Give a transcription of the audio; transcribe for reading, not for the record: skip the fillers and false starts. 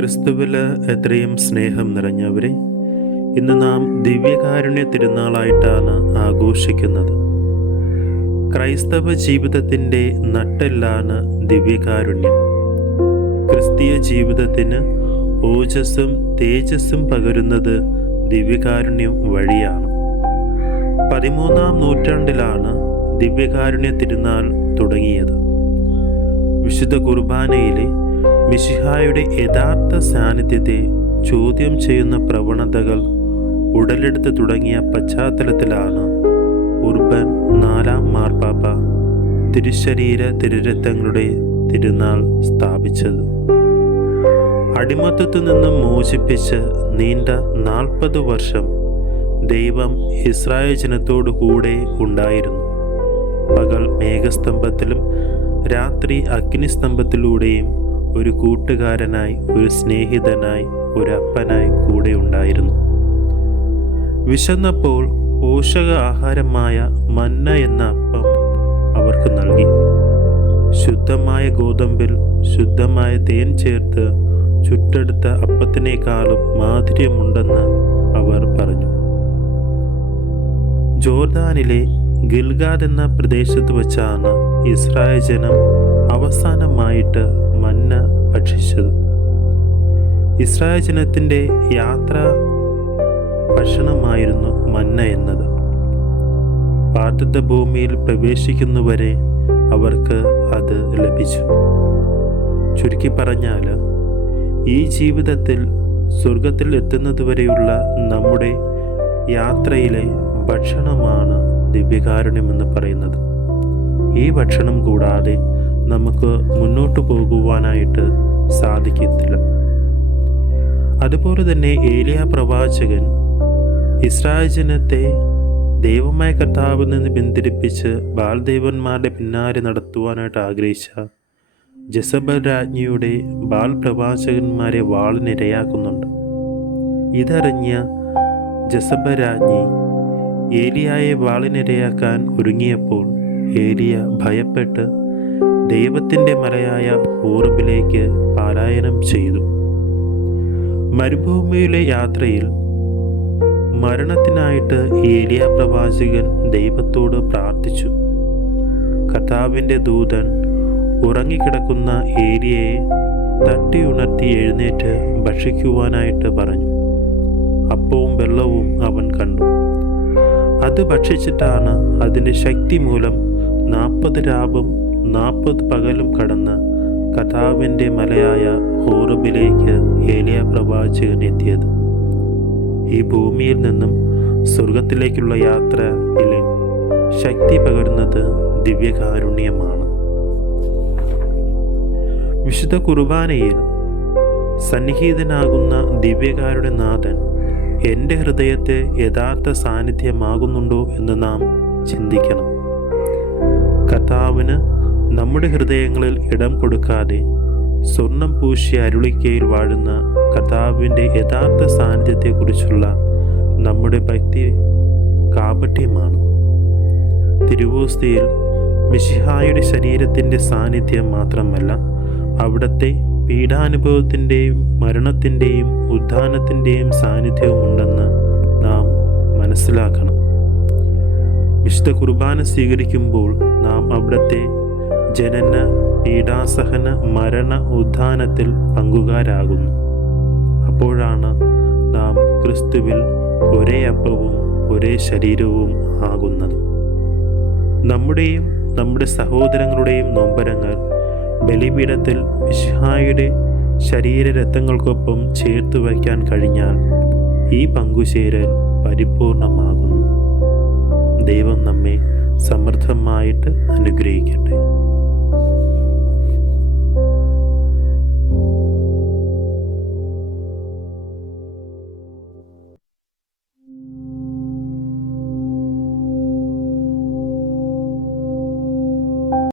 ക്രിസ്തുവില് എത്രയും സ്നേഹം നിറഞ്ഞവരെ, ഇന്ന് നാം ദിവ്യകാരുണ്യ തിരുനാളായിട്ടാണ് ആഘോഷിക്കുന്നത്. ക്രൈസ്തവ ജീവിതത്തിൻ്റെ നട്ടെല്ലാണ് ദിവ്യകാരുണ്യം. ക്രിസ്തീയ ജീവിതത്തിന് ഓജസ്സും തേജസ്സും പകരുന്നത് ദിവ്യകാരുണ്യം വഴിയാണ്. 13-ാം നൂറ്റാണ്ടിലാണ് ദിവ്യകാരുണ്യ തിരുനാൾ തുടങ്ങിയത്. വിശുദ്ധ കുർബാനയിലെ മിശിഹായുടെ യഥാർത്ഥ സാന്നിധ്യത്തെ ചോദ്യം ചെയ്യുന്ന പ്രവണതകൾ ഉടലെടുത്ത് തുടങ്ങിയ പശ്ചാത്തലത്തിലാണ് ഉർബൻ 4-ാം മാർപ്പാപ്പ തിരുശരീര തിരുരക്തങ്ങളുടെ തിരുനാൾ സ്ഥാപിച്ചത്. അടിമത്തത്തിൽ നിന്നും മോചിപ്പിച്ച് നീണ്ട 40 വർഷം ദൈവം ഇസ്രായേൽ ജനത്തോടു കൂടെ ഉണ്ടായിരുന്നു. പകൽ മേഘസ്തംഭത്തിലും രാത്രി അഗ്നിസ്തംഭത്തിലൂടെയും ഒരു കൂട്ടുകാരനായി, ഒരു സ്നേഹിതനായി, ഒരു അപ്പനായി കൂടെ ഉണ്ടായിരുന്നു. വിശന്നപ്പോൾ പോഷക ആഹാരമായ മന്ന എന്ന അപ്പം അവർക്ക് നൽകി. ശുദ്ധമായ ഗോതമ്പിൽ ശുദ്ധമായ തേൻ ചേർത്ത് ചുട്ടെടുത്ത അപ്പത്തിനേക്കാളും മാധുര്യമുണ്ടെന്ന് അവർ പറഞ്ഞു. ജോർദാനിലെ ഗിൽഗാദ് എന്ന പ്രദേശത്ത് വച്ചാണ് ഇസ്രായേൽ ജനം അവസാനമായിട്ട് മന്ന ഭക്ഷിച്ചത്. ഇസ്രായേൽ ജനത്തിൻ്റെ യാത്രാ ഭക്ഷണമായിരുന്നു മന്ന എന്നത്. വാഗ്ദത്ത ഭൂമിയിൽ പ്രവേശിക്കുന്നവരെ അവർക്ക് അത് ലഭിച്ചു. ചുരുക്കി പറഞ്ഞാൽ, ഈ ജീവിതത്തിൽ സ്വർഗത്തിൽ എത്തുന്നതുവരെയുള്ള നമ്മുടെ യാത്രയിലെ ഭക്ഷണമാണ് ദിവ്യകാരുണ്യമെന്ന് പറയുന്നത്. ഈ ഭക്ഷണം കൂടാതെ നമുക്ക് മുന്നോട്ട് പോകുവാനായിട്ട് സാധിക്കത്തില്ല. അതുപോലെ തന്നെ ഏലിയ പ്രവാചകൻ ഇസ്രായേൽ ജനത്തെ ദൈവമായ കർത്താവിൽ നിന്ന് പിന്തിരിപ്പിച്ച് ബാൽദേവന്മാരുടെ പിന്നാലെ നടത്തുവാനായിട്ട് ആഗ്രഹിച്ച ജെസബൽ രാജ്ഞിയുടെ ബാൽ പ്രവാചകന്മാരെ വാളിനിരയാക്കുന്നുണ്ട്. ഇതറിഞ്ഞ ജെസബൽ രാജ്ഞി ഏലിയായെ വാളിനിരയാക്കാൻ ഒരുങ്ങിയപ്പോൾ ഏലിയ ഭയപ്പെട്ട് ദൈവത്തിൻ്റെ മലയായ ഹോറബിലേക്ക് പലായനം ചെയ്തു. മരുഭൂമിയിലെ യാത്രയിൽ മരണത്തിനായിട്ട് ഏലിയ പ്രവാചകൻ ദൈവത്തോട് പ്രാർത്ഥിച്ചു. കർത്താവിൻ്റെ ദൂതൻ ഉറങ്ങിക്കിടക്കുന്ന ഏലിയയെ തട്ടി ഉണർത്തി എഴുന്നേറ്റ് ഭക്ഷിക്കുവാനായിട്ട് പറഞ്ഞു. അപ്പവും വെള്ളവും അവൻ കണ്ടു. അത് ഭക്ഷിച്ചിട്ടാണ് അതിൻ്റെ ശക്തി മൂലം 40 രാവും 40 പകലും കടന്ന് കർത്താവിൻ്റെ മലയായ ഹോറബിലേക്ക് ഏലിയ പ്രവാചകൻ എത്തിയത്. ഈ ഭൂമിയിൽ നിന്നും സ്വർഗത്തിലേക്കുള്ള യാത്രയിൽ ശക്തി പകരുന്നത് ദിവ്യകാരുണ്യമാണ്. വിശുദ്ധ കുർബാനയിൽ സന്നിഹിതനാകുന്ന ദിവ്യകാരുണ്യനാഥൻ എൻ്റെ ഹൃദയത്തെ യഥാർത്ഥ സാന്നിധ്യമാകുന്നുണ്ടോ എന്ന് നാം ചിന്തിക്കണം. കർത്താവിന് നമ്മുടെ ഹൃദയങ്ങളിൽ ഇടം കൊടുക്കാതെ സ്വർണം പൂശിയ അരുളിക്കയിൽ വാഴുന്ന കർത്താവിൻ്റെ യഥാർത്ഥ സാന്നിധ്യത്തെക്കുറിച്ചുള്ള നമ്മുടെ ഭക്തി കാപട്യമാണ്. തിരുവോസ്തിയിൽ മിശിഹായുടെ ശരീരത്തിൻ്റെ സാന്നിധ്യം മാത്രമല്ല, അവിടുത്തെ പീഡാനുഭവത്തിൻ്റെയും മരണത്തിൻ്റെയും ഉത്ഥാനത്തിൻ്റെയും സാന്നിധ്യവും ഉണ്ടെന്ന് നാം മനസ്സിലാക്കണം. വിശുദ്ധ കുർബാന സ്വീകരിക്കുമ്പോൾ നാം അവിടുത്തെ ജനന, പീഡാസഹന, മരണ, ഉത്ഥാനത്തിൽ പങ്കുകാരാകുന്നു. അപ്പോഴാണ് നാം ക്രിസ്തുവിൽ ഒരേ അപ്പവും ഒരേ ശരീരവും ആകുന്നത്. നമ്മുടെയും നമ്മുടെ സഹോദരങ്ങളുടെയും നൊമ്പരങ്ങൾ ബലിപീഠത്തിൽ മിശിഹായുടെ ശരീരരക്തങ്ങൾക്കൊപ്പം ചേർത്ത് വയ്ക്കാൻ കഴിഞ്ഞാൽ ഈ പങ്കുചേരൽ പരിപൂർണമാകുന്നു. ദൈവം നമ്മെ സമൃദ്ധമായിട്ട് അനുഗ്രഹിക്കട്ടെ.